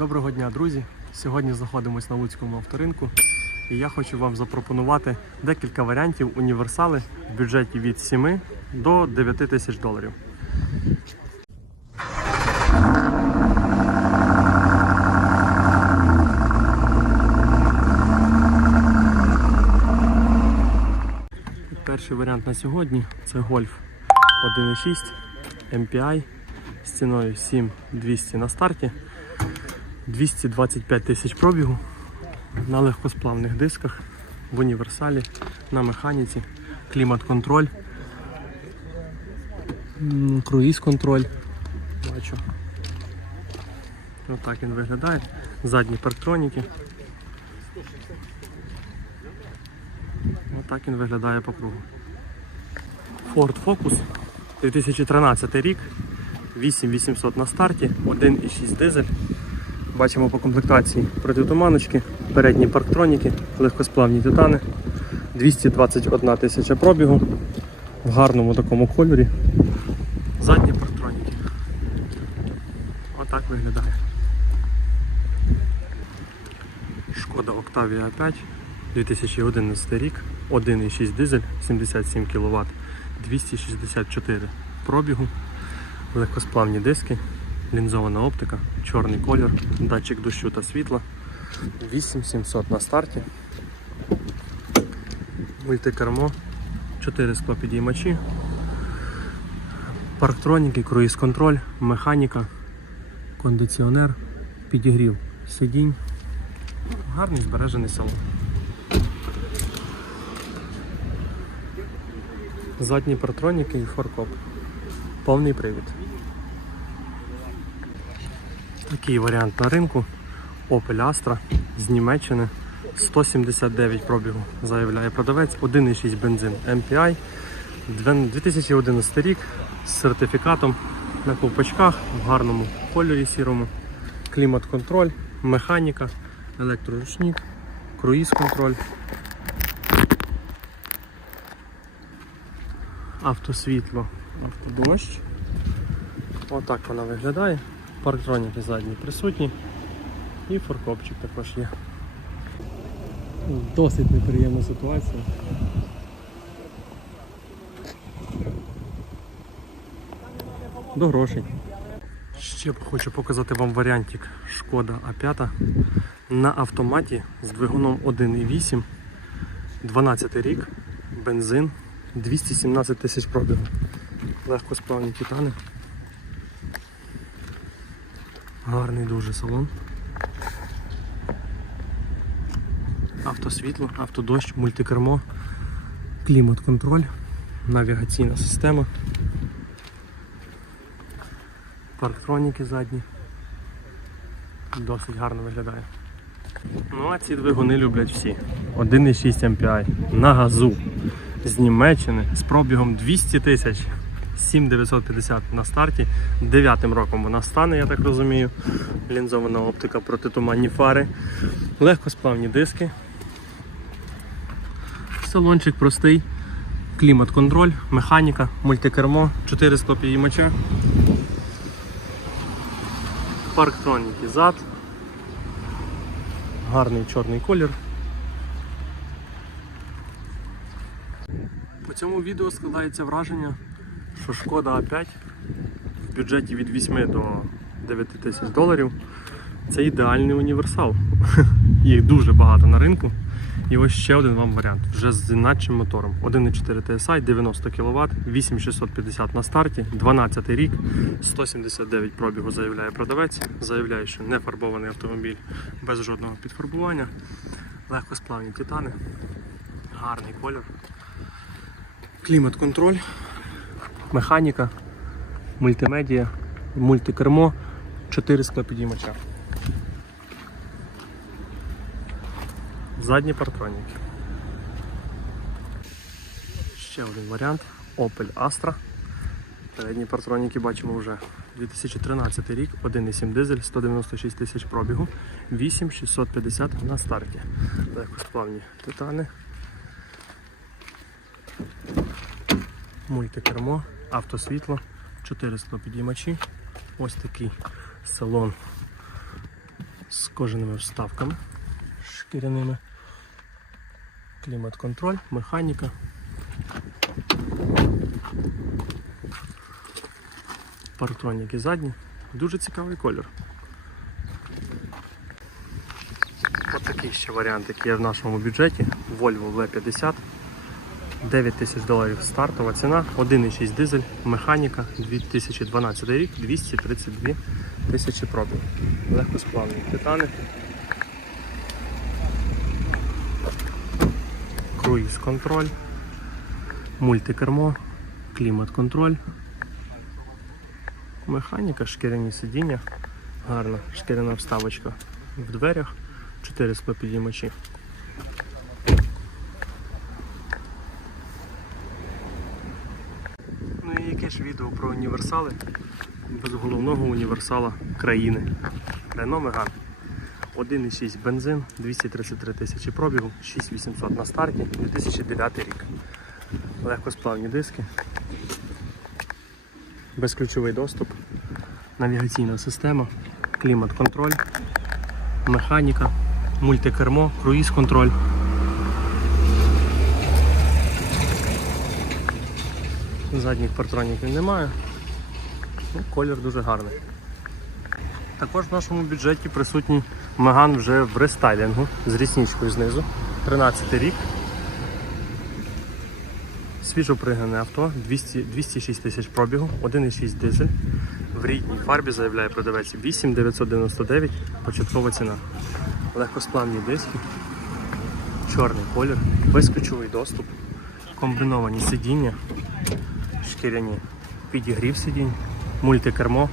Доброго дня, друзі! Сьогодні знаходимося на Луцькому авторинку і я хочу вам запропонувати декілька варіантів універсали в бюджеті від 7 до 9 тисяч доларів. Перший варіант на сьогодні це Golf 1.6 MPI з ціною 7200 на старті. 225 тисяч пробігу на легкосплавних дисках в універсалі, на механіці, клімат-контроль, круїз-контроль. Бачу. Отак він виглядає. Задні парктроніки. Отак він виглядає по кругу. Ford Focus 2013 рік. 8800 на старті, 1,6 дизель. Бачимо по комплектації протитуманочки, передні парктроніки, легкосплавні титани, 221 тисяча пробігу в гарному такому кольорі. Задні парктроніки. Отак виглядає. Шкода Octavia 5, 2011 рік, 1,6 дизель, 77 кВт, 264 пробігу, легкосплавні диски, лінзована оптика, чорний колір, датчик дощу та світла, 8700 на старті, мультикермо, 4 склопідіймачі, парктроніки, круїз-контроль, механіка, кондиціонер, підігрів сидінь, гарний збережений салон. Задні партроніки і форкоп. Повний привід. Такий варіант на ринку. Opel Astra з Німеччини. 179 пробігу, заявляє продавець, 1,6 бензин MPI. 2011 рік з сертифікатом на ковпачках в гарному кольорі сірому. Клімат-контроль, механіка, електроручник, круїз-контроль. Автосвітло, автодощ. Отак вона виглядає. Парктроніки задні присутні. І форкопчик також є. Досить неприємна ситуація. До грошей. Ще хочу показати вам варіантик Шкода А5 на автоматі з двигуном 1.8, 12 рік, бензин, 217 тисяч пробігу. Легкосплавні титани. Гарний дуже салон. Автосвітло, автодощ, мультикермо, клімат-контроль, навігаційна система, парктроніки задні. Досить гарно виглядає. Ну а ці двигуни люблять всі. 1,6 MPI на газу з Німеччини з пробігом 200 тисяч. 7950 на старті. Дев'ятим роком вона стане, я так розумію. Лінзована оптика, протитуманні фари, легкосплавні диски. Салончик простий, клімат-контроль, механіка, мультикермо, 4 стопідіймача, парктроніки зад, гарний чорний колір. По цьому відео складається враження, що шкода А5 в бюджеті від 8 до 9 тисяч доларів це ідеальний універсал. Їх дуже багато на ринку. І ось ще один вам варіант. Вже з інакшим мотором. 1,4 TSI, 90 кВт, 8650 на старті, 12 рік, 179 пробігу заявляє продавець. Заявляє, що не фарбований автомобіль без жодного підфарбування. Легкосплавні титани, гарний колір. Клімат-контроль, механіка, мультимедіа, мультикермо, 4 склопідіймача. Задні партроніки. Ще один варіант Opel Astra. Передні партроніки бачимо вже 2013 рік, 1,7 дизель, 196 тисяч пробігу, 8650 на старті. Легкосплавні титани. Мультикермо, автосвітло, 4 склопідіймачі. Ось такий салон з кожаними вставками шкіряними. Клімат-контроль, механіка. Паратроніки задні. Дуже цікавий колір. Ось такий ще варіант, який є в нашому бюджеті. Volvo V50. 9 тисяч доларів стартова ціна, 1,6 дизель, механіка, 2012 рік, 232 тисячі пробів. Легкосплавні титани. Круїз контроль, мультикермо, клімат-контроль, механіка, шкіряні сидіння, гарна шкіряна вставочка в дверях, 4 склопідіймачі. Ж відео про універсали без головного універсала країни. Renault Megane. 1,6 бензин, 233 тисячі пробігу, 6800 на старті, 2009 рік. Легкосплавні диски, безключовий доступ, навігаційна система, клімат-контроль, механіка, мультикермо, круїз-контроль. Задніх партроніків немає. Ну, колір дуже гарний. Також в нашому бюджеті присутній Меган вже в рестайлінгу з рісничкою знизу. 13 рік. Свіжо пригнане авто, 200, 206 тисяч пробігу, 1,6 дизель. В рідній фарбі заявляє продавець 8999 початкова ціна. Легкосплавні диски, чорний колір, безключовий доступ, комбіновані сидіння, шкіряні підігрів сидінь, мультикермо,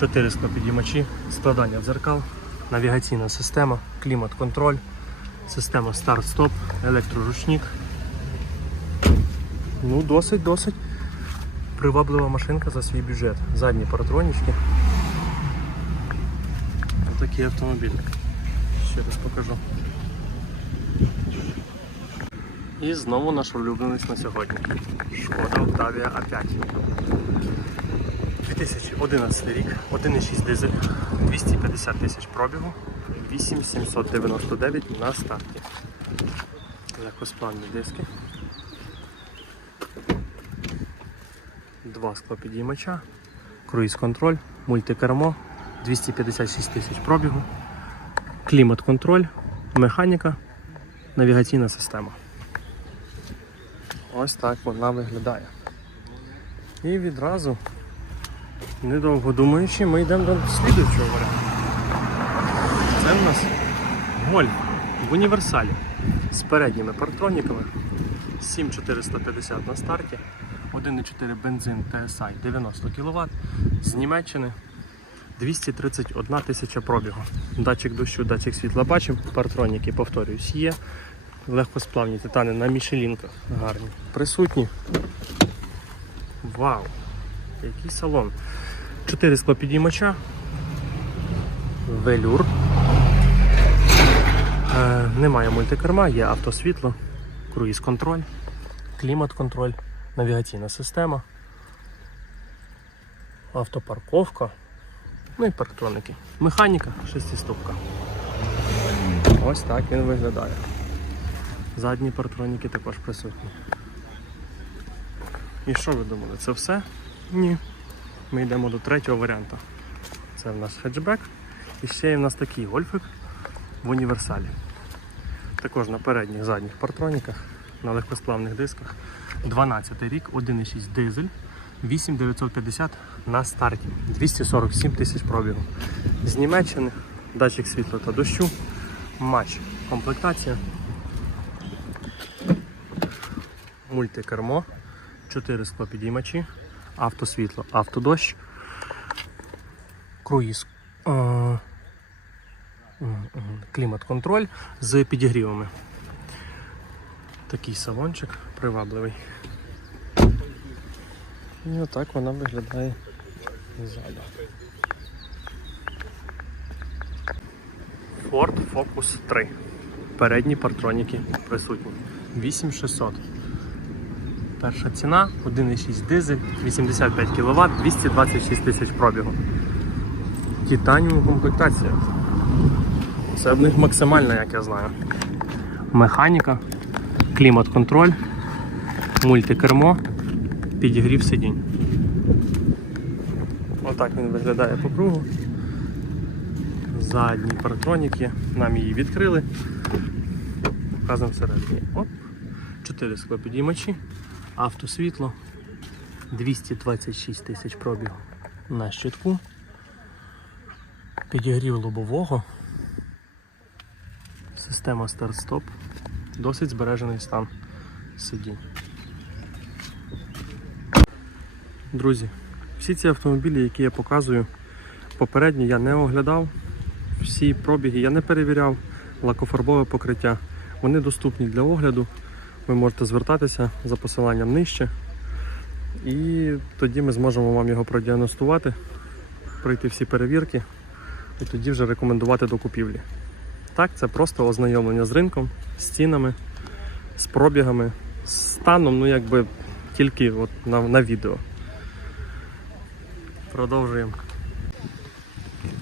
4 склопідіймачі, складання в дзеркал, навігаційна система, клімат-контроль, система старт-стоп, електроручник. Ну, досить-досить приваблива машинка за свій бюджет. Задні паратронічки. Отакий автомобіль. Ще раз покажу. І знову наш улюбленець на сьогодні. Шкода Октавія А5. 2011 рік, 1,6 дизель, 250 тисяч пробігу, 8799 на старті. Легкосплавні диски. Два склопідіймача, круїз-контроль, мультикермо, 256 тисяч пробігу, клімат-контроль, механіка, навігаційна система. Ось так вона виглядає. І відразу, недовго думаючи, ми йдемо до слідуючого варіанту. Це в нас гольф в універсалі з передніми партроніками 7450 на старті, 1,4 бензин TSI 90 кВт з Німеччини 231 тисяча пробігу. Датчик дощу, датчик світла бачимо, партроніки, повторююсь, є. Легкосплавні титани на мішелінках гарні. Присутні. Вау! Який салон. Чотири склопідіймача. Велюр. Е, немає мультикерма, є автосвітло, круїз-контроль, клімат-контроль, навігаційна система, автопарковка, ну і парктроники. Механіка, шестиступка. Ось так він виглядає. Задні партроніки також присутні. І що ви думали? Це все? Ні. Ми йдемо до третього варіанту. Це в нас хеджбек. І ще є в нас такий гольфик в універсалі. Також на передніх задніх партроніках, на легкосплавних дисках. 12 рік, 1,6 дизель, 8950 на старті. 247 тисяч пробігу. З Німеччини, датчик світла та дощу, матч, комплектація. Мультикермо, 4 склопідіймачі, автосвітло, автодощ, круїз, е, клімат-контроль з підігрівами. Такий салончик привабливий. І отак вона виглядає ззаду. Ford Focus 3. Передні партроніки присутні. 8600. Перша ціна 1,6 дизель, 85 кВт, 226 тисяч пробігу. Титаніум комплектація. Це в них максимальна, як я знаю. Механіка, клімат-контроль, мультикермо, підігрів сидінь. Отак він виглядає по кругу. Задні паратроніки, нам її відкрили. Показуємо всередині. Оп. 4 склопідіймачі, автосвітло, 226 тисяч пробігу на щитку, підігрів лобового, система старт-стоп, досить збережений стан сидінь. Друзі, всі ці автомобілі, які я показую, попередні я не оглядав, всі пробіги я не перевіряв, лакофарбове покриття. Вони доступні для огляду. Ви можете звертатися за посиланням нижче. І тоді ми зможемо вам його продіагностувати, пройти всі перевірки і тоді вже рекомендувати до купівлі. Так, це просто ознайомлення з ринком, з цінами, з пробігами, з станом, ну якби тільки от на, на відео. Продовжуємо.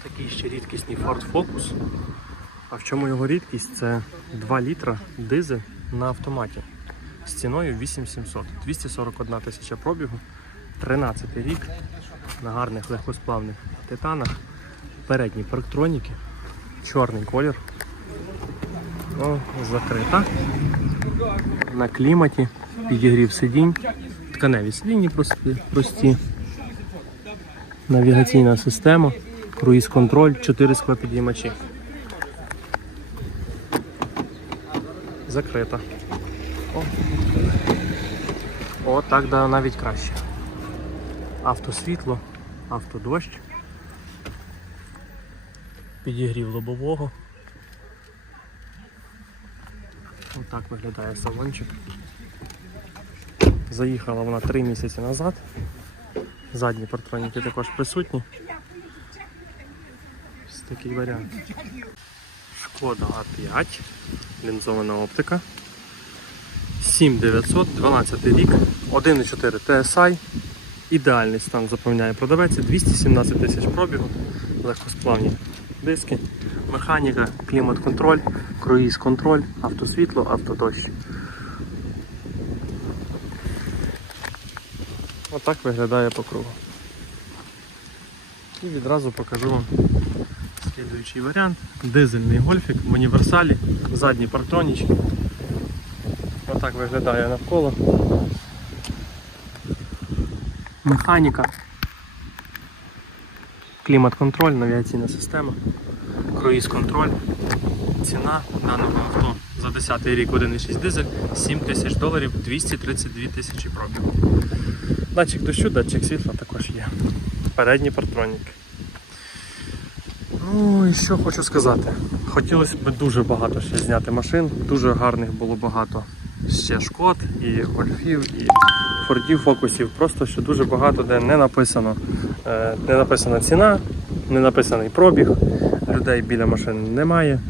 Такий ще рідкісний Ford Focus. А в чому його рідкість? Це 2 літра дизель на автоматі з ціною 8700. 241 тисяча пробігу, 13 рік на гарних легкосплавних титанах, передні парктроніки, чорний колір. О, закрита. На кліматі, підігрів сидінь, тканеві сидіння прості, прості. Навігаційна система, круїз-контроль, 4 склопідіймачі. Закрита. О, О, так да, навіть краще. Автосвітло, автодощ. Підігрів лобового. Отак виглядає салончик. Заїхала вона 3 місяці назад. Задні партроніки також присутні. Ось такий варіант. Шкода А5, лінзована оптика. 7900, 12 рік, 1,4 TSI. Ідеальний стан запевняє продавець, 217 тисяч пробігу, легкосплавні диски, механіка, клімат-контроль, круїз-контроль, автосвітло, автодощ. Отак виглядає по кругу. І відразу покажу вам слідуючий варіант. Дизельний гольфік в універсалі, задні партронічки. Отак виглядає навколо. Механіка. Клімат-контроль, навіаційна система, круїз-контроль. Ціна даного авто за 10 рік 1,6 дизель 7 тисяч доларів 232 тисячі пробігу. Датчик дощу, датчик світла також є. Передні партроніки. Ну і що хочу сказати. Хотілося б дуже багато ще зняти машин, дуже гарних було багато ще шкод, і гольфів, і фордів, фокусів. Просто що дуже багато де не написано. е, Не написана ціна, не написаний пробіг, людей біля машин немає.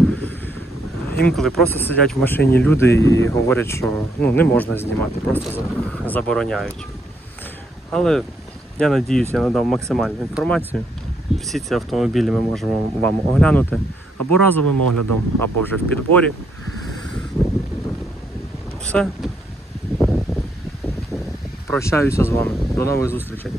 Інколи просто сидять в машині люди і говорять, що ну, не можна знімати, просто забороняють. Але я надіюсь, я надав максимальну інформацію. Всі ці автомобілі ми можемо вам оглянути або разовим оглядом, або вже в підборі. Все. Прощаюся з вами. До нових зустрічей.